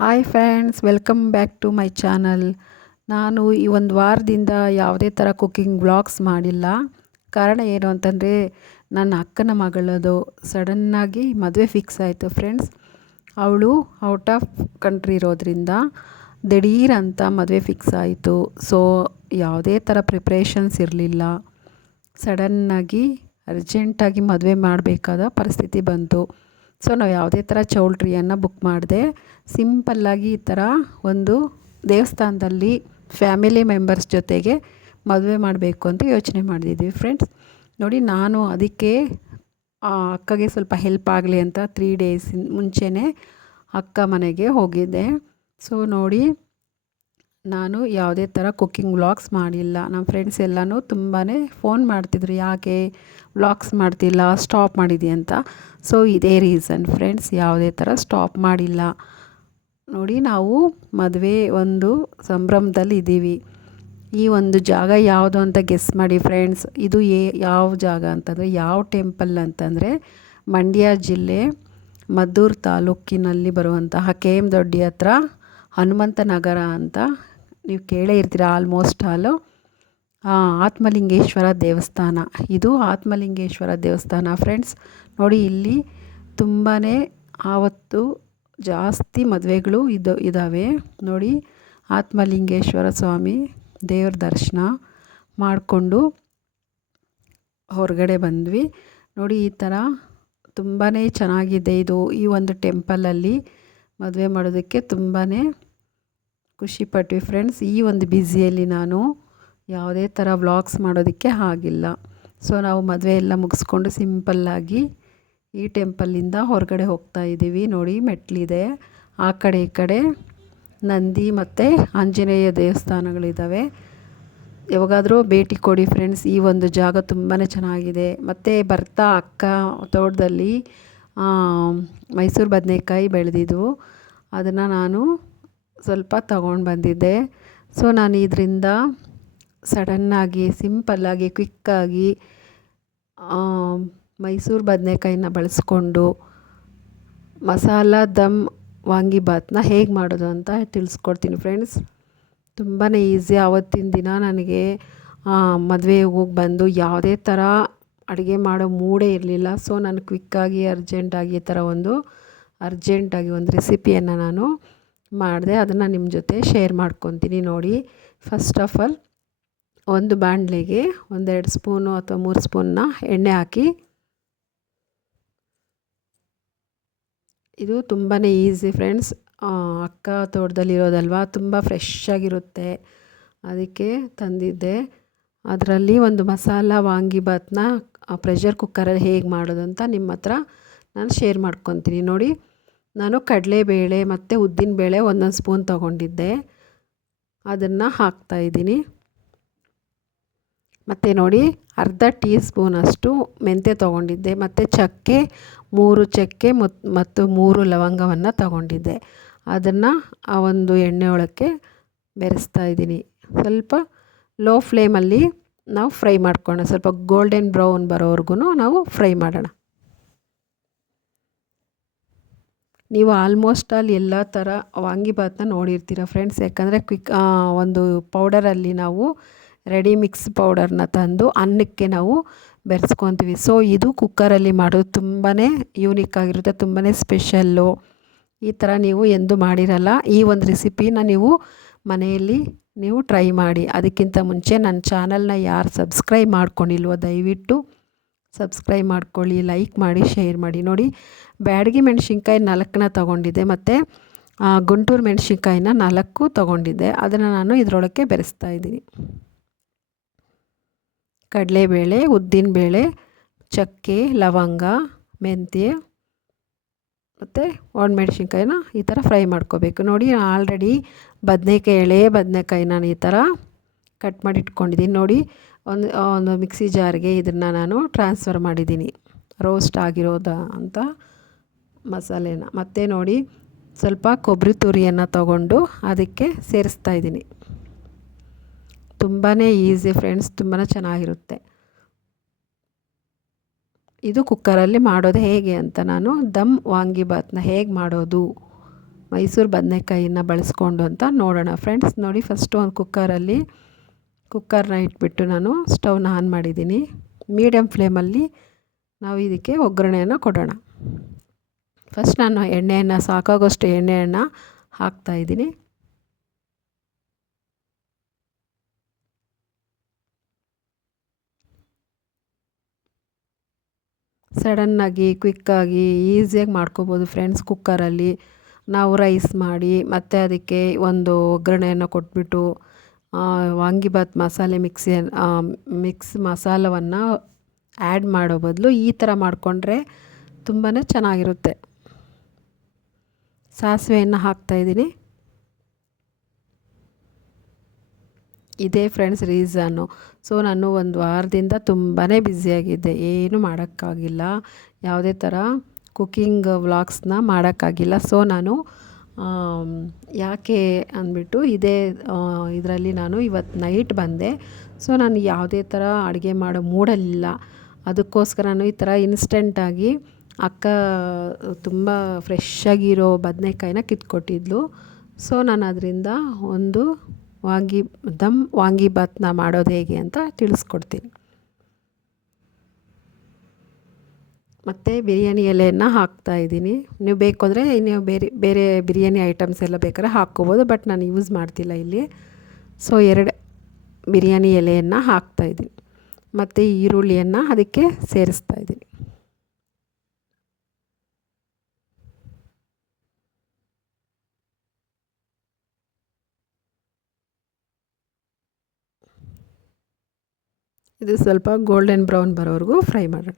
Hi friends, welcome back to my channel. ನಾನು ಈ ಒಂದು ವಾರದಿಂದ ಯಾವುದೇ ಥರ ಕುಕ್ಕಿಂಗ್ ವ್ಲಾಗ್ಸ್ ಮಾಡಿಲ್ಲ. ಕಾರಣ ಏನು ಅಂತಂದರೆ, ನನ್ನ ಅಕ್ಕನ ಮಗಳದು ಸಡನ್ನಾಗಿ ಮದುವೆ ಫಿಕ್ಸ್ ಆಯಿತು ಫ್ರೆಂಡ್ಸ್. ಅವಳು ಔಟ್ ಆಫ್ ಕಂಟ್ರಿ ಇರೋದ್ರಿಂದ ದಿಢೀರ್ ಅಂತ ಮದುವೆ ಫಿಕ್ಸ್ ಆಯಿತು. ಸೊ ಯಾವುದೇ ಥರ ಪ್ರಿಪ್ರೇಷನ್ಸ್ ಇರಲಿಲ್ಲ. ಸಡನ್ನಾಗಿ ಅರ್ಜೆಂಟಾಗಿ ಮದುವೆ ಮಾಡಬೇಕಾದ ಪರಿಸ್ಥಿತಿ ಬಂತು. ಸೊ ನಾವು ಯಾವುದೇ ಥರ ಚೌಲ್ಟ್ರಿಯನ್ನು ಬುಕ್ ಮಾಡಿದೆ. ಸಿಂಪಲ್ಲಾಗಿ ಈ ಥರ ಒಂದು ದೇವಸ್ಥಾನದಲ್ಲಿ ಫ್ಯಾಮಿಲಿ ಮೆಂಬರ್ಸ್ ಜೊತೆಗೆ ಮದುವೆ ಮಾಡಬೇಕು ಅಂತ ಯೋಚನೆ ಮಾಡಿದ್ವಿ ಫ್ರೆಂಡ್ಸ್. ನೋಡಿ, ನಾನು ಅದಕ್ಕೆ ಅಕ್ಕಗೆ ಸ್ವಲ್ಪ ಹೆಲ್ಪ್ ಆಗಲಿ ಅಂತ 3 ಡೇಸ್ ಮುಂಚೆನೇ ಅಕ್ಕ ಮನೆಗೆ ಹೋಗಿದ್ದೆ. ಸೊ ನೋಡಿ, ನಾನು ಯಾವುದೇ ಥರ ಕುಕ್ಕಿಂಗ್ ವ್ಲಾಗ್ಸ್ ಮಾಡಿಲ್ಲ. ನಮ್ಮ ಫ್ರೆಂಡ್ಸ್ ಎಲ್ಲನೂ ತುಂಬಾ ಫೋನ್ ಮಾಡ್ತಿದ್ರು, ಯಾಕೆ ವ್ಲಾಗ್ಸ್ ಮಾಡ್ತಿಲ್ಲ, ಸ್ಟಾಪ್ ಮಾಡಿದ್ದೆ ಅಂತ. ಸೊ ಇದೇ ರೀಸನ್ ಫ್ರೆಂಡ್ಸ್, ಯಾವುದೇ ಥರ ಸ್ಟಾಪ್ ಮಾಡಿಲ್ಲ. ನೋಡಿ, ನಾವು ಮದುವೆ ಒಂದು ಸಂಭ್ರಮದಲ್ಲಿ ಇದ್ದೀವಿ. ಈ ಒಂದು ಜಾಗ ಯಾವುದು ಅಂತ ಗೆಸ್ ಮಾಡಿ ಫ್ರೆಂಡ್ಸ್. ಇದು ಯಾವ ಜಾಗ ಅಂತಂದರೆ, ಯಾವ ಟೆಂಪಲ್ ಅಂತಂದರೆ, ಮಂಡ್ಯ ಜಿಲ್ಲೆ ಮದ್ದೂರು ತಾಲೂಕಿನಲ್ಲಿ ಬರುವಂತಹ KM ದೊಡ್ಡಿ ಹತ್ರ ಹನುಮಂತ ನಗರ ಅಂತ ನೀವು ಕೇಳೇ ಇರ್ತೀರ ಆಲ್ಮೋಸ್ಟ್ ಆಲು. ಆತ್ಮಲಿಂಗೇಶ್ವರ ದೇವಸ್ಥಾನ, ಇದು ಆತ್ಮಲಿಂಗೇಶ್ವರ ದೇವಸ್ಥಾನ ಫ್ರೆಂಡ್ಸ್. ನೋಡಿ, ಇಲ್ಲಿ ತುಂಬಾ ಆವತ್ತು ಜಾಸ್ತಿ ಮದುವೆಗಳು ಇದ್ದಾವೆ. ನೋಡಿ, ಆತ್ಮಲಿಂಗೇಶ್ವರ ಸ್ವಾಮಿ ದೇವ್ರ ದರ್ಶನ ಮಾಡಿಕೊಂಡು ಹೊರಗಡೆ ಬಂದ್ವಿ. ನೋಡಿ, ಈ ಥರ ತುಂಬಾ ಚೆನ್ನಾಗಿದೆ ಇದು. ಈ ಒಂದು ಟೆಂಪಲಲ್ಲಿ ಮದುವೆ ಮಾಡೋದಕ್ಕೆ ತುಂಬಾ ಖುಷಿಪಟ್ವಿ ಫ್ರೆಂಡ್ಸ್. ಈ ಒಂದು ಬ್ಯುಸಿಯಲ್ಲಿ ನಾನು ಯಾವುದೇ ಥರ ವ್ಲಾಗ್ಸ್ ಮಾಡೋದಕ್ಕೆ ಆಗಿಲ್ಲ. ಸೊ ನಾವು ಮದುವೆ ಎಲ್ಲ ಮುಗಿಸ್ಕೊಂಡು ಸಿಂಪಲ್ಲಾಗಿ ಈ ಟೆಂಪಲ್ಲಿಂದ ಹೊರಗಡೆ ಹೋಗ್ತಾ ಇದ್ದೀವಿ. ನೋಡಿ, ಮೆಟ್ಲಿದೆ, ಆ ಕಡೆ ಈ ಕಡೆ ನಂದಿ ಮತ್ತು ಆಂಜನೇಯ ದೇವಸ್ಥಾನಗಳಿದ್ದಾವೆ. ಯಾವಾಗಾದರೂ ಭೇಟಿ ಕೊಡಿ ಫ್ರೆಂಡ್ಸ್. ಈ ಒಂದು ಜಾಗ ತುಂಬಾ ಚೆನ್ನಾಗಿದೆ. ಮತ್ತು ಬರ್ತಾ ಅಕ್ಕ ತೋಟದಲ್ಲಿ ಮೈಸೂರು ಬದನೆಕಾಯಿ ಬೆಳೆದಿದ್ವು, ಅದನ್ನು ನಾನು ಸ್ವಲ್ಪ ತಗೊಂಡು ಬಂದಿದ್ದೆ. ಸೊ ನಾನು ಇದರಿಂದ ಸಡನ್ನಾಗಿ ಸಿಂಪಲ್ಲಾಗಿ ಕ್ವಿಕ್ಕಾಗಿ ಮೈಸೂರು ಬದನೆಕಾಯಿನ ಬಳಸ್ಕೊಂಡು ಮಸಾಲ ದಮ್ ವಾಂಗಿಬಾತನ್ನ ಹೇಗೆ ಮಾಡೋದು ಅಂತ ತಿಳಿಸ್ಕೊಡ್ತೀನಿ ಫ್ರೆಂಡ್ಸ್. ತುಂಬಾ ಈಸಿ. ಆವತ್ತಿನ ದಿನ ನನಗೆ ಮದುವೆ ಹೋಗಿ ಬಂದು ಯಾವುದೇ ಥರ ಅಡುಗೆ ಮಾಡೋ ಮೂಡೇ ಇರಲಿಲ್ಲ. ಸೊ ನಾನು ಕ್ವಿಕ್ಕಾಗಿ ಅರ್ಜೆಂಟಾಗಿ ಈ ಥರ ಒಂದು ರೆಸಿಪಿಯನ್ನು ನಾನು ಮಾಡಿದೆ. ಅದನ್ನು ನಿಮ್ಮ ಜೊತೆ ಶೇರ್ ಮಾಡ್ಕೊತೀನಿ. ನೋಡಿ, ಫಸ್ಟ್ ಆಫ್ ಆಲ್ ಒಂದು ಬಾಣಲೆಗೆ 1-2 ಸ್ಪೂನು ಅಥವಾ 3 ಸ್ಪೂನ್ನ ಎಣ್ಣೆ ಹಾಕಿ. ಇದು ತುಂಬಾ ಈಸಿ ಫ್ರೆಂಡ್ಸ್. ಅಕ್ಕ ತೋಟದಲ್ಲಿರೋದಲ್ವ, ತುಂಬ ಫ್ರೆಶ್ ಆಗಿರುತ್ತೆ, ಅದಕ್ಕೆ ತಂದಿದ್ದೆ. ಅದರಲ್ಲಿ ಒಂದು ಮಸಾಲ ವಾಂಗಿಬಾತನ್ನ ಪ್ರೆಷರ್ ಕುಕ್ಕರಲ್ಲಿ ಹೇಗೆ ಮಾಡೋದು ಅಂತ ನಿಮ್ಮ ಹತ್ರ ನಾನು ಶೇರ್ ಮಾಡ್ಕೊತೀನಿ. ನೋಡಿ, ನಾನು ಕಡಲೆಬೇಳೆ ಮತ್ತು ಉದ್ದಿನಬೇಳೆ 1 ಸ್ಪೂನ್ ತೊಗೊಂಡಿದ್ದೆ, ಅದನ್ನು ಹಾಕ್ತಾಯಿದ್ದೀನಿ. ಮತ್ತು ನೋಡಿ, ಅರ್ಧ ಟೀ ಸ್ಪೂನಷ್ಟು ಮೆಂತ್ಯ ತೊಗೊಂಡಿದ್ದೆ, ಮತ್ತು ಚಕ್ಕೆ 3 ಚಕ್ಕೆ ಮತ್ತು 3 ಲವಂಗವನ್ನು ತೊಗೊಂಡಿದ್ದೆ. ಅದನ್ನು ಆ ಒಂದು ಎಣ್ಣೆ ಒಳಕ್ಕೆ ಬೆರೆಸ್ತಾ ಇದ್ದೀನಿ. ಸ್ವಲ್ಪ ಲೋ ಫ್ಲೇಮಲ್ಲಿ ನಾವು ಫ್ರೈ ಮಾಡ್ಕೊಳ್ಳೋಣ. ಸ್ವಲ್ಪ ಗೋಲ್ಡನ್ ಬ್ರೌನ್ ಬರೋವರೆಗೂ ನಾವು ಫ್ರೈ ಮಾಡೋಣ. ನೀವು ಆಲ್ಮೋಸ್ಟ್ ಆಲ್ ಎಲ್ಲ ಥರ ವಾಂಗಿಬಾತನ್ನ ನೋಡಿರ್ತೀರ ಫ್ರೆಂಡ್ಸ್. ಯಾಕಂದರೆ ಒಂದು ಪೌಡರಲ್ಲಿ ನಾವು ರೆಡಿ ಮಿಕ್ಸ್ ಪೌಡರ್ನ ತಂದು ಅನ್ನಕ್ಕೆ ನಾವು ಬೆರೆಸ್ಕೊತೀವಿ. ಸೊ ಇದು ಕುಕ್ಕರಲ್ಲಿ ಮಾಡೋದು ತುಂಬಾ ಯೂನಿಕ್ ಆಗಿರುತ್ತೆ, ತುಂಬಾ ಸ್ಪೆಷಲ್ಲು. ಈ ಥರ ನೀವು ಎಂದೂ ಮಾಡಿರಲ್ಲ. ಈ ಒಂದು ರೆಸಿಪಿನ ನೀವು ಮನೆಯಲ್ಲಿ ನೀವು ಟ್ರೈ ಮಾಡಿ. ಅದಕ್ಕಿಂತ ಮುಂಚೆ ನನ್ನ ಚಾನಲ್ನ ಯಾರು ಸಬ್ಸ್ಕ್ರೈಬ್ ಮಾಡ್ಕೊಂಡಿಲ್ವೋ ದಯವಿಟ್ಟು ಸಬ್ಸ್ಕ್ರೈಬ್ ಮಾಡ್ಕೊಳ್ಳಿ, ಲೈಕ್ ಮಾಡಿ, ಶೇರ್ ಮಾಡಿ. ನೋಡಿ, ಬ್ಯಾಡಗಿ ಮೆಣಸಿನ್ಕಾಯಿ 4ನ ತೊಗೊಂಡಿದ್ದೆ, ಮತ್ತು ಗುಂಟೂರು ಮೆಣಸಿನ್ಕಾಯಿನ 4 ತೊಗೊಂಡಿದ್ದೆ. ಅದನ್ನು ನಾನು ಇದರೊಳಕ್ಕೆ ಬೆರೆಸ್ತಾ ಇದ್ದೀನಿ. ಕಡಲೆಬೇಳೆ, ಉದ್ದಿನಬೇಳೆ, ಚಕ್ಕೆ, ಲವಂಗ, ಮೆಂತ್ಯ ಮತ್ತು ಒಣಮೆಣ್ಸಿನ್ಕಾಯಿನ ಈ ಥರ ಫ್ರೈ ಮಾಡ್ಕೋಬೇಕು. ನೋಡಿ, ಆಲ್ರೆಡಿ ಎಳೆ ಬದನೆಕಾಯಿನ ಈ ಥರ ಕಟ್ ಮಾಡಿ ಇಟ್ಕೊಂಡಿದ್ದೀನಿ. ನೋಡಿ, ಒಂದು ಮಿಕ್ಸಿ ಜಾರ್ಗೆ ಇದನ್ನು ನಾನು ಟ್ರಾನ್ಸ್ಫರ್ ಮಾಡಿದ್ದೀನಿ, ರೋಸ್ಟ್ ಆಗಿರೋದು ಅಂತ ಮಸಾಲೆನ. ಮತ್ತು ನೋಡಿ, ಸ್ವಲ್ಪ ಕೊಬ್ಬರಿ ತುರಿಯನ್ನು ತಗೊಂಡು ಅದಕ್ಕೆ ಸೇರಿಸ್ತಾ ಇದ್ದೀನಿ. ತುಂಬಾ ಈಸಿ ಫ್ರೆಂಡ್ಸ್, ತುಂಬಾ ಚೆನ್ನಾಗಿರುತ್ತೆ. ಇದು ಕುಕ್ಕರಲ್ಲಿ ಮಾಡೋದು ಹೇಗೆ ಅಂತ ನಾನು ದಮ್ ವಾಂಗಿಬಾತನ್ನ ಹೇಗೆ ಮಾಡೋದು ಮೈಸೂರು ಬದನೆಕಾಯಿನ ಬಳಸ್ಕೊಂಡು ಅಂತ ನೋಡೋಣ ಫ್ರೆಂಡ್ಸ್. ನೋಡಿ, ಫಸ್ಟು ಒಂದು ಕುಕ್ಕರ್ನ ಇಟ್ಬಿಟ್ಟು ನಾನು ಸ್ಟವ್ನ ಆನ್ ಮಾಡಿದ್ದೀನಿ. ಮೀಡಿಯಮ್ ಫ್ಲೇಮಲ್ಲಿ ನಾವು ಇದಕ್ಕೆ ಒಗ್ಗರಣೆಯನ್ನು ಕೊಡೋಣ. ಫಸ್ಟ್ ನಾನು ಸಾಕಾಗೋಷ್ಟು ಎಣ್ಣೆಯನ್ನು ಹಾಕ್ತಾಯಿದ್ದೀನಿ. ಸಡನ್ನಾಗಿ ಕ್ವಿಕ್ಕಾಗಿ ಈಸಿಯಾಗಿ ಮಾಡ್ಕೋಬೋದು ಫ್ರೆಂಡ್ಸ್. ಕುಕ್ಕರಲ್ಲಿ ನಾವು ರೈಸ್ ಮಾಡಿ ಮತ್ತು ಅದಕ್ಕೆ ಒಂದು ಒಗ್ಗರಣೆಯನ್ನು ಕೊಟ್ಬಿಟ್ಟು ವಾಂಗಿಬಾತ್ ಮಸಾಲೆ ಮಿಕ್ಸ್ ಮಸಾಲವನ್ನು ಆ್ಯಡ್ ಮಾಡೋ ಬದಲು ಈ ಥರ ಮಾಡಿಕೊಂಡ್ರೆ ತುಂಬಾ ಚೆನ್ನಾಗಿರುತ್ತೆ. ಸಾಸಿವೆಯನ್ನು ಹಾಕ್ತಾಯಿದ್ದೀನಿ. ಇದೇ ಫ್ರೆಂಡ್ಸ್ ರೀಸನ್ನು. ಸೊ ನಾನು ಒಂದು ವಾರದಿಂದ ತುಂಬಾ ಬ್ಯುಸಿಯಾಗಿದ್ದೆ, ಏನೂ ಮಾಡೋಕ್ಕಾಗಿಲ್ಲ, ಯಾವುದೇ ಥರ ಕುಕ್ಕಿಂಗ್ ವ್ಲಾಗ್ಸ್ನ ಮಾಡೋಕ್ಕಾಗಿಲ್ಲ. ಸೊ ನಾನು ಯಾಕೆ ಅಂದ್ಬಿಟ್ಟು ಇದರಲ್ಲಿ ನಾನು ಇವತ್ತು ನೈಟ್ ಬಂದೆ. ಸೊ ನಾನು ಯಾವುದೇ ಥರ ಅಡುಗೆ ಮಾಡೋ ಮೂಡಲ್ಲಿಲ್ಲ. ಅದಕ್ಕೋಸ್ಕರ ನಾನು ಈ ಥರ ಇನ್ಸ್ಟೆಂಟಾಗಿ ಅಕ್ಕ ತುಂಬ ಫ್ರೆಶ್ಶಾಗಿರೋ ಬದನೆಕಾಯಿನ ಕಿತ್ಕೊಟ್ಟಿದ್ಲು. ಸೊ ನಾನು ಅದರಿಂದ ಒಂದು ವಾಂಗಿಬಾತ್ನ ಮಾಡೋದು ಹೇಗೆ ಅಂತ ತಿಳಿಸ್ಕೊಡ್ತೀನಿ. ಮತ್ತು ಬಿರಿಯಾನಿ ಎಲೆಯನ್ನು ಹಾಕ್ತಾಯಿದ್ದೀನಿ. ನೀವು ಬೇಕು ಅಂದರೆ ನೀವು ಬೇರೆ ಬಿರಿಯಾನಿ ಐಟಮ್ಸ್ ಎಲ್ಲ ಬೇಕಾದ್ರೆ ಹಾಕ್ಕೋಬೋದು, ಬಟ್ ನಾನು ಯೂಸ್ ಮಾಡ್ತಿಲ್ಲ ಇಲ್ಲಿ. ಸೊ 2 ಬಿರಿಯಾನಿ ಎಲೆಯನ್ನು ಹಾಕ್ತಾಯಿದ್ದೀನಿ ಮತ್ತು ಈರುಳ್ಳಿಯನ್ನು ಅದಕ್ಕೆ ಸೇರಿಸ್ತಾಯಿದ್ದೀನಿ. ಇದು ಸ್ವಲ್ಪ ಗೋಲ್ಡನ್ ಬ್ರೌನ್ ಬರೋವರೆಗೂ ಫ್ರೈ ಮಾಡೋಣ.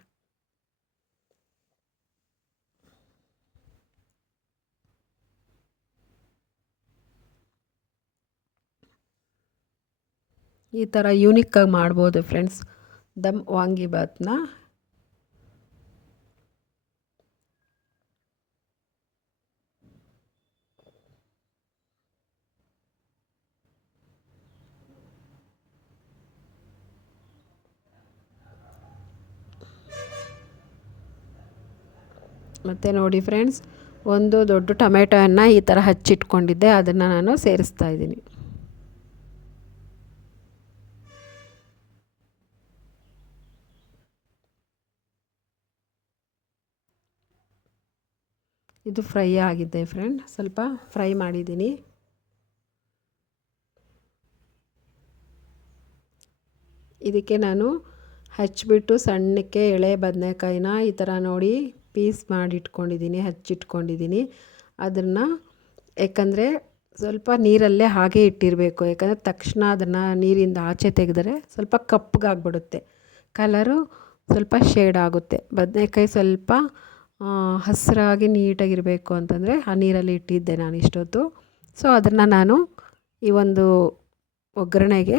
ಈ ಥರ ಯೂನಿಕ್ಕಾಗಿ ಮಾಡ್ಬೋದು ಫ್ರೆಂಡ್ಸ್ ದಮ್ ವಾಂಗಿಬಾತ್ನ. ಮತ್ತು ನೋಡಿ ಫ್ರೆಂಡ್ಸ್, ಒಂದು ದೊಡ್ಡ ಟೊಮೆಟೊವನ್ನು ಈ ಥರ ಹಚ್ಚಿಟ್ಕೊಂಡಿದ್ದೆ, ಅದನ್ನು ನಾನು ಸೇರಿಸ್ತಾ ಇದ್ದೀನಿ. ಇದು ಫ್ರೈ ಆಗಿದೆ ಫ್ರೆಂಡ್, ಸ್ವಲ್ಪ ಫ್ರೈ ಮಾಡಿದ್ದೀನಿ. ಇದಕ್ಕೆ ನಾನು ಹಚ್ಚಿಬಿಟ್ಟು ಸಣ್ಣಕ್ಕೆ ಎಳೆ ಬದನೆಕಾಯಿನ ಈ ಥರ ನೋಡಿ ಪೀಸ್ ಮಾಡಿ ಹಚ್ಚಿಟ್ಕೊಂಡಿದ್ದೀನಿ. ಅದನ್ನು ಯಾಕಂದರೆ ಸ್ವಲ್ಪ ನೀರಲ್ಲೇ ಹಾಗೆ ಇಟ್ಟಿರಬೇಕು, ಯಾಕಂದರೆ ತಕ್ಷಣ ಅದನ್ನು ನೀರಿಂದ ಆಚೆ ತೆಗೆದರೆ ಸ್ವಲ್ಪ ಕಪ್ಪಗಾಗ್ಬಿಡುತ್ತೆ, ಕಲರು ಸ್ವಲ್ಪ ಶೇಡ್ ಆಗುತ್ತೆ. ಬದನೆಕಾಯಿ ಸ್ವಲ್ಪ ಹಸಿರಾಗಿ ನೀಟಾಗಿರಬೇಕು ಅಂತಂದರೆ ಆ ನೀರಲ್ಲಿ ಇಟ್ಟಿದ್ದೆ ನಾನು ಇಷ್ಟೊತ್ತು. ಸೊ ಅದನ್ನು ನಾನು ಈ ಒಂದು ಒಗ್ಗರಣೆಗೆ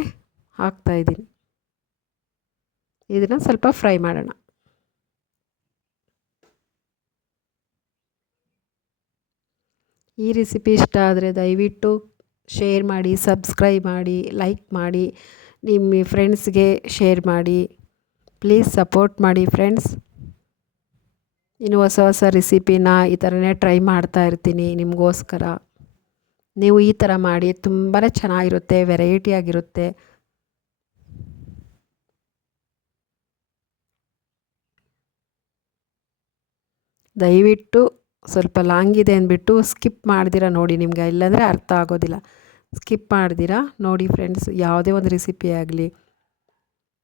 ಹಾಕ್ತಾಯಿದ್ದೀನಿ. ಇದನ್ನು ಸ್ವಲ್ಪ ಫ್ರೈ ಮಾಡೋಣ. ಈ ರೆಸಿಪಿ ಇಷ್ಟ ಆದರೆ ದಯವಿಟ್ಟು ಶೇರ್ ಮಾಡಿ, ಸಬ್ಸ್ಕ್ರೈಬ್ ಮಾಡಿ, ಲೈಕ್ ಮಾಡಿ, ನಿಮ್ಮ ಫ್ರೆಂಡ್ಸ್ಗೆ ಶೇರ್ ಮಾಡಿ. ಪ್ಲೀಸ್ ಸಪೋರ್ಟ್ ಮಾಡಿ ಫ್ರೆಂಡ್ಸ್. ಇನ್ನು ಹೊಸ ರೆಸಿಪಿನ ಈ ಥರನೇ ಟ್ರೈ ಮಾಡ್ತಾ ಇರ್ತೀನಿ ನಿಮಗೋಸ್ಕರ. ನೀವು ಈ ಥರ ಮಾಡಿ, ತುಂಬಾ ಚೆನ್ನಾಗಿರುತ್ತೆ, ವೆರೈಟಿಯಾಗಿರುತ್ತೆ. ದಯವಿಟ್ಟು ಸ್ವಲ್ಪ ಲಾಂಗ್ ಇದೆ ಅಂದ್ಬಿಟ್ಟು ಸ್ಕಿಪ್ ಮಾಡ್ದಿರ ನೋಡಿ, ನಿಮ್ಗೆ ಇಲ್ಲಾಂದರೆ ಅರ್ಥ ಆಗೋದಿಲ್ಲ. ಸ್ಕಿಪ್ ಮಾಡ್ದಿರ ನೋಡಿ ಫ್ರೆಂಡ್ಸ್. ಯಾವುದೇ ಒಂದು ರೆಸಿಪಿ ಆಗಲಿ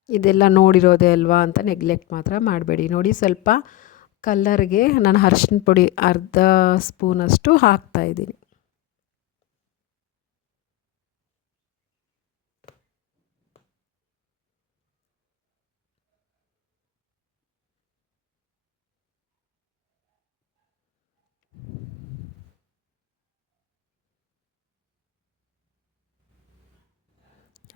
ಇದೆಲ್ಲ ನೋಡಿರೋದೇ ಅಲ್ವಾ ಅಂತ ನೆಗ್ಲೆಕ್ಟ್ ಮಾತ್ರ ಮಾಡಬೇಡಿ. ನೋಡಿ, ಸ್ವಲ್ಪ ಕಲ್ಲರ್ಗೆ ನಾನು ಅರಿಶಿನ ಪುಡಿ ಅರ್ಧ ಸ್ಪೂನಷ್ಟು ಹಾಕ್ತಾಯಿದ್ದೀನಿ.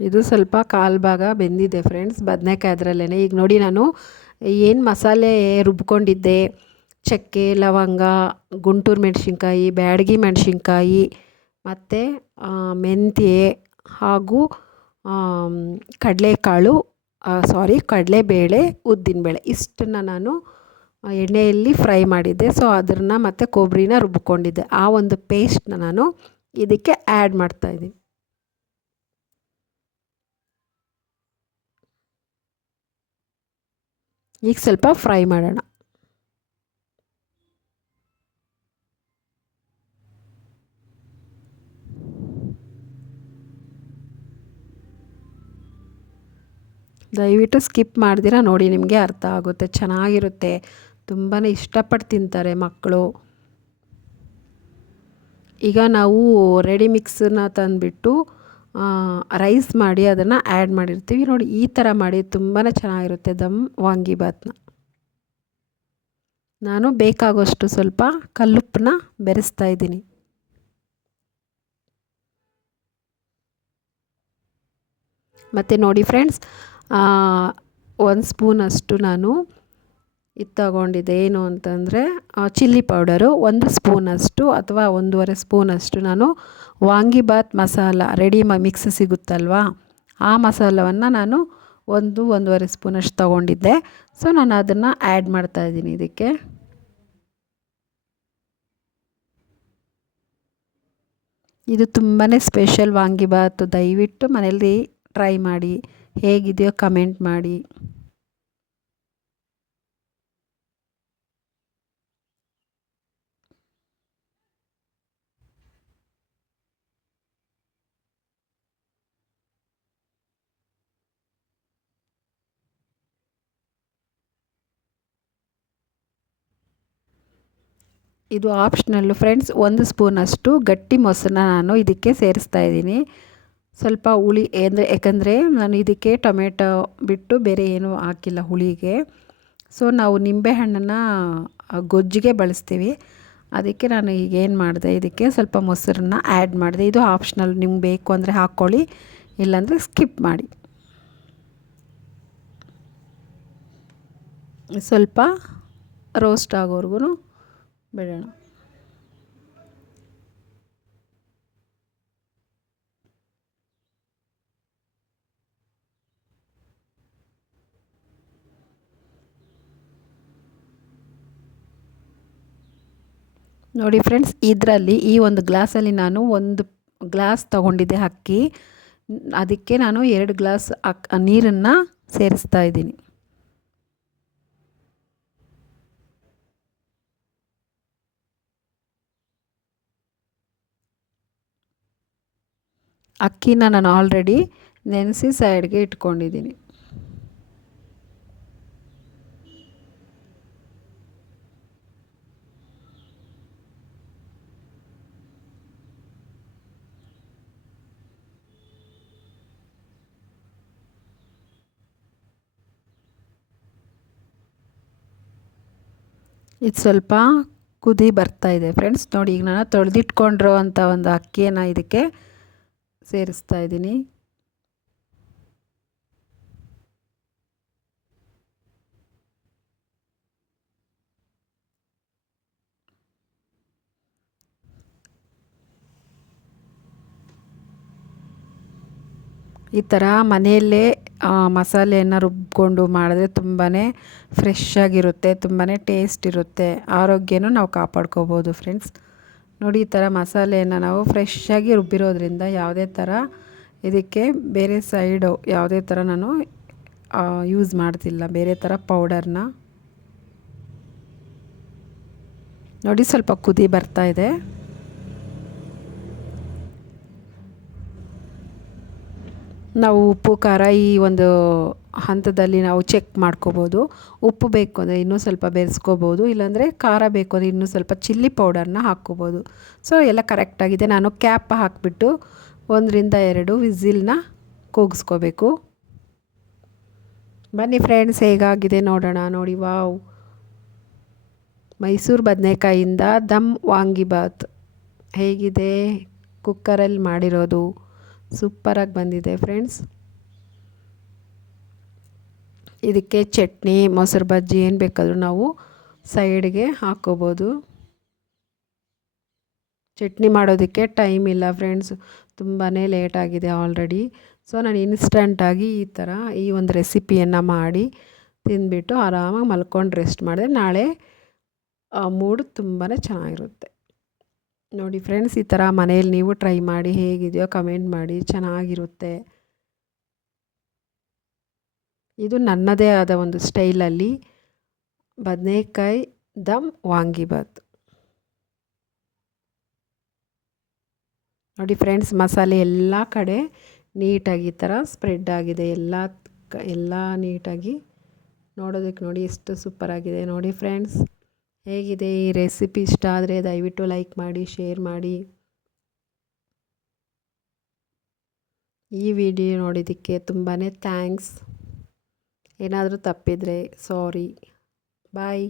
ಇದು ಸ್ವಲ್ಪ ಕಾಲು ಭಾಗ ಬೆಂದಿದೆ ಫ್ರೆಂಡ್ಸ್ ಬದನೆಕಾಯಿ ಅದರಲ್ಲೇ. ಈಗ ನೋಡಿ, ನಾನು ಏನು ಮಸಾಲೆ ರುಬ್ಕೊಂಡಿದ್ದೆ, ಚಕ್ಕೆ, ಲವಂಗ, ಗುಂಟೂರು ಮೆಣಸಿನ್ಕಾಯಿ, ಬ್ಯಾಡಗಿ ಮೆಣಸಿನ್ಕಾಯಿ ಮತ್ತು ಮೆಂತ್ಯೆ ಹಾಗೂ ಕಡಲೆಬೇಳೆ, ಉದ್ದಿನಬೇಳೆ ಇಷ್ಟನ್ನು ನಾನು ಎಣ್ಣೆಯಲ್ಲಿ ಫ್ರೈ ಮಾಡಿದ್ದೆ. ಸೊ ಅದನ್ನು ಮತ್ತು ಕೊಬ್ಬರಿನ ರುಬ್ಕೊಂಡಿದ್ದೆ. ಆ ಒಂದು ಪೇಸ್ಟ್ನ ನಾನು ಇದಕ್ಕೆ ಆ್ಯಡ್ ಮಾಡ್ತಾಯಿದ್ದೀನಿ. ಈಗ ಸ್ವಲ್ಪ ಫ್ರೈ ಮಾಡೋಣ. ದಯವಿಟ್ಟು ಸ್ಕಿಪ್ ಮಾಡ್ದಿರ ನೋಡಿ, ನಿಮಗೆ ಅರ್ಥ ಆಗುತ್ತೆ, ಚೆನ್ನಾಗಿರುತ್ತೆ, ತುಂಬಾ ಇಷ್ಟಪಟ್ಟು ತಿಂತಾರೆ ಮಕ್ಕಳು. ಈಗ ನಾವು ರೆಡಿ ಮಿಕ್ಸನ್ನ ತಂದುಬಿಟ್ಟು ರೈಸ್ ಮಾಡಿ ಅದನ್ನು ಆ್ಯಡ್ ಮಾಡಿರ್ತೀವಿ ನೋಡಿ. ಈ ಥರ ಮಾಡಿ ತುಂಬಾ ಚೆನ್ನಾಗಿರುತ್ತೆ ದಮ್ ವಾಂಗಿಬಾತ್ನ. ನಾನು ಬೇಕಾಗೋಷ್ಟು ಸ್ವಲ್ಪ ಕಲ್ಲುಪ್ಪನ್ನ ಬೆರೆಸ್ತಾ ಇದ್ದೀನಿ. ಮತ್ತು ನೋಡಿ ಫ್ರೆಂಡ್ಸ್, 1 ಸ್ಪೂನಷ್ಟು ನಾನು ಇದು ತಗೊಂಡಿದ್ದೆ. ಏನು ಅಂತಂದರೆ ಚಿಲ್ಲಿ ಪೌಡರು 1 ಸ್ಪೂನಷ್ಟು ಅಥವಾ 1.5 ಸ್ಪೂನಷ್ಟು ನಾನು ವಾಂಗಿಬಾತ್ ಮಸಾಲ ರೆಡಿ ಮಿಕ್ಸ್ ಸಿಗುತ್ತಲ್ವಾ, ಆ ಮಸಾಲವನ್ನು ನಾನು 1-1.5 ಸ್ಪೂನಷ್ಟು ತೊಗೊಂಡಿದ್ದೆ. ಸೊ ನಾನು ಅದನ್ನು ಆ್ಯಡ್ ಮಾಡ್ತಾಯಿದ್ದೀನಿ ಇದಕ್ಕೆ. ಇದು ತುಂಬಾ ಸ್ಪೆಷಲ್ ವಾಂಗಿಬಾತ್. ದಯವಿಟ್ಟು ಮನೆಯಲ್ಲಿ ಟ್ರೈ ಮಾಡಿ, ಹೇಗಿದೆಯೋ ಕಮೆಂಟ್ ಮಾಡಿ. ಇದು ಆಪ್ಷನಲ್ಲು ಫ್ರೆಂಡ್ಸ್. 1 ಸ್ಪೂನಷ್ಟು ಗಟ್ಟಿ ಮೊಸರನ್ನ ನಾನು ಇದಕ್ಕೆ ಸೇರಿಸ್ತಾ ಇದ್ದೀನಿ. ಸ್ವಲ್ಪ ಹುಳಿ ಅಂದರೆ, ಯಾಕಂದರೆ ನಾನು ಇದಕ್ಕೆ ಟೊಮೆಟೊ ಬಿಟ್ಟು ಬೇರೆ ಏನೂ ಹಾಕಿಲ್ಲ ಹುಳಿಗೆ. ಸೊ ನಾವು ನಿಂಬೆಹಣ್ಣನ್ನು ಗೊಜ್ಜಿಗೆ ಬಳಸ್ತೀವಿ. ಅದಕ್ಕೆ ನಾನು ಈಗ ಏನು ಮಾಡಿದೆ, ಇದಕ್ಕೆ ಸ್ವಲ್ಪ ಮೊಸರನ್ನ ಆ್ಯಡ್ ಮಾಡಿದೆ. ಇದು ಆಪ್ಷನಲ್, ನಿಮ್ಗೆ ಬೇಕು ಅಂದರೆ ಹಾಕ್ಕೊಳ್ಳಿ, ಇಲ್ಲಾಂದರೆ ಸ್ಕಿಪ್ ಮಾಡಿ. ಸ್ವಲ್ಪ ರೋಸ್ಟ್ ಆಗೋವರೆಗೂ ಬಿಡೋಣ. ನೋಡಿ ಫ್ರೆಂಡ್ಸ್, ಇದರಲ್ಲಿ ಈ ಒಂದು ಗ್ಲಾಸಲ್ಲಿ ನಾನು 1 ಗ್ಲಾಸ್ ತೊಗೊಂಡಿದ್ದೆ ಅಕ್ಕಿ. ಅದಕ್ಕೆ ನಾನು 2 ಗ್ಲಾಸ್ ನೀರನ್ನು ಸೇರಿಸ್ತಾ ಇದ್ದೀನಿ. ಅಕ್ಕಿನ ನಾನು ಆಲ್ರೆಡಿ ನೆನೆಸಿ ಸೈಡ್ಗೆ ಇಟ್ಕೊಂಡಿದ್ದೀನಿ. ಇದು ಸ್ವಲ್ಪ ಕುದಿ ಬರ್ತಾ ಇದೆ ಫ್ರೆಂಡ್ಸ್. ನೋಡಿ, ಈಗ ನಾನು ತೊಳೆದಿಟ್ಕೊಂಡಿರೋ ಅಂಥ ಒಂದು ಅಕ್ಕಿಯನ್ನು ಇದಕ್ಕೆ ಸೇರಿಸ್ತಾ ಇದ್ದೀನಿ. ಈ ಥರ ಮನೆಯಲ್ಲೇ ಮಸಾಲೆಯನ್ನು ರುಬ್ಕೊಂಡು ಮಾಡಿದ್ರೆ ತುಂಬಾ ಫ್ರೆಶ್ ಆಗಿರುತ್ತೆ, ತುಂಬಾ ಟೇಸ್ಟ್ ಇರುತ್ತೆ, ಆರೋಗ್ಯನೂ ನಾವು ಕಾಪಾಡ್ಕೋಬೋದು ಫ್ರೆಂಡ್ಸ್. ನೋಡಿ, ಈ ಥರ ಮಸಾಲೆಯನ್ನು ನಾವು ಫ್ರೆಶ್ಶಾಗಿ ರುಬ್ಬಿರೋದ್ರಿಂದ ಯಾವುದೇ ಥರ ಇದಕ್ಕೆ ಬೇರೆ ಸೈಡು ಯಾವುದೇ ಥರ ನಾನು ಯೂಸ್ ಮಾಡ್ತಿಲ್ಲ, ಬೇರೆ ಥರ ಪೌಡರ್ನ. ನೋಡಿ, ಸ್ವಲ್ಪ ಕುದಿ ಬರ್ತಾ ಇದೆ. ನಾವು ಉಪ್ಪು ಖಾರ ಈ ಒಂದು ಹಂತದಲ್ಲಿ ನಾವು ಚೆಕ್ ಮಾಡ್ಕೋಬೋದು. ಉಪ್ಪು ಬೇಕು ಅಂದರೆ ಇನ್ನೂ ಸ್ವಲ್ಪ ಬೆರೆಸ್ಕೋಬೋದು, ಇಲ್ಲಾಂದರೆ ಖಾರ ಬೇಕು ಅಂದರೆ ಇನ್ನೂ ಸ್ವಲ್ಪ ಚಿಲ್ಲಿ ಪೌಡರ್ನ ಹಾಕ್ಕೋಬೋದು. ಸೊ ಎಲ್ಲ ಕರೆಕ್ಟಾಗಿದೆ. ನಾನು ಕ್ಯಾಪ್ ಹಾಕಿಬಿಟ್ಟು 1-2 ವಿಸಿಲ್ನ ಕೂಗಿಸ್ಕೋಬೇಕು. ಬನ್ನಿ ಫ್ರೆಂಡ್ಸ್, ಹೇಗಾಗಿದೆ ನೋಡೋಣ. ನೋಡಿ, ವಾವ್, ಮೈಸೂರು ಬದನೆಕಾಯಿಂದ ದಮ್ ವಾಂಗಿಬಾತ್ ಹೇಗಿದೆ, ಕುಕ್ಕರಲ್ಲಿ ಮಾಡಿರೋದು ಸೂಪರಾಗಿ ಬಂದಿದೆ ಫ್ರೆಂಡ್ಸ್. ಇದಕ್ಕೆ ಚಟ್ನಿ, ಮೊಸರು ಬಜ್ಜಿ ಏನು ಬೇಕಾದರೂ ನಾವು ಸೈಡ್ಗೆ ಹಾಕ್ಕೋಬೋದು. ಚಟ್ನಿ ಮಾಡೋದಕ್ಕೆ ಟೈಮ್ ಇಲ್ಲ ಫ್ರೆಂಡ್ಸ್, ತುಂಬಾ ಲೇಟ್ ಆಗಿದೆ ಆಲ್ರೆಡಿ. ಸೊ ನಾನು ಇನ್ಸ್ಟಂಟಾಗಿ ಈ ಥರ ಈ ಒಂದು ರೆಸಿಪಿಯನ್ನು ಮಾಡಿ ತಿಂದ್ಬಿಟ್ಟು ಆರಾಮಾಗಿ ಮಲ್ಕೊಂಡು ರೆಸ್ಟ್ ಮಾಡಿದ್ರೆ ನಾಳೆ ಮೂಡ್ ತುಂಬಾ ಚೆನ್ನಾಗಿರುತ್ತೆ. ನೋಡಿ ಫ್ರೆಂಡ್ಸ್, ಈ ಥರ ಮನೇಲಿ ನೀವು ಟ್ರೈ ಮಾಡಿ, ಹೇಗಿದೆಯೋ ಕಮೆಂಟ್ ಮಾಡಿ. ಚೆನ್ನಾಗಿರುತ್ತೆ. ಇದು ನನ್ನದೇ ಆದ ಒಂದು ಸ್ಟೈಲಲ್ಲಿ ಬದನೆಕಾಯಿ ದಮ್ ವಾಂಗಿಬಾತ್. ನೋಡಿ ಫ್ರೆಂಡ್ಸ್, ಮಸಾಲೆ ಎಲ್ಲ ಕಡೆ ನೀಟಾಗಿ ಈ ಥರ ಸ್ಪ್ರೆಡ್ ಆಗಿದೆ. ಎಲ್ಲ ನೀಟಾಗಿ ನೋಡೋದಕ್ಕೆ ನೋಡಿ ಎಷ್ಟು ಸೂಪರಾಗಿದೆ. ನೋಡಿ ಫ್ರೆಂಡ್ಸ್, ಹೇಗಿದೆ ಈ ರೆಸಿಪಿ? ಇಷ್ಟ ಆದರೆ ದಯವಿಟ್ಟು ಲೈಕ್ ಮಾಡಿ, ಶೇರ್ ಮಾಡಿ. ಈ ವಿಡಿಯೋ ನೋಡಿದ್ದಕ್ಕೆ ತುಂಬಾ ಥ್ಯಾಂಕ್ಸ್. ಏನಾದರೂ ತಪ್ಪಿದರೆ ಸಾರಿ. ಬಾಯ್.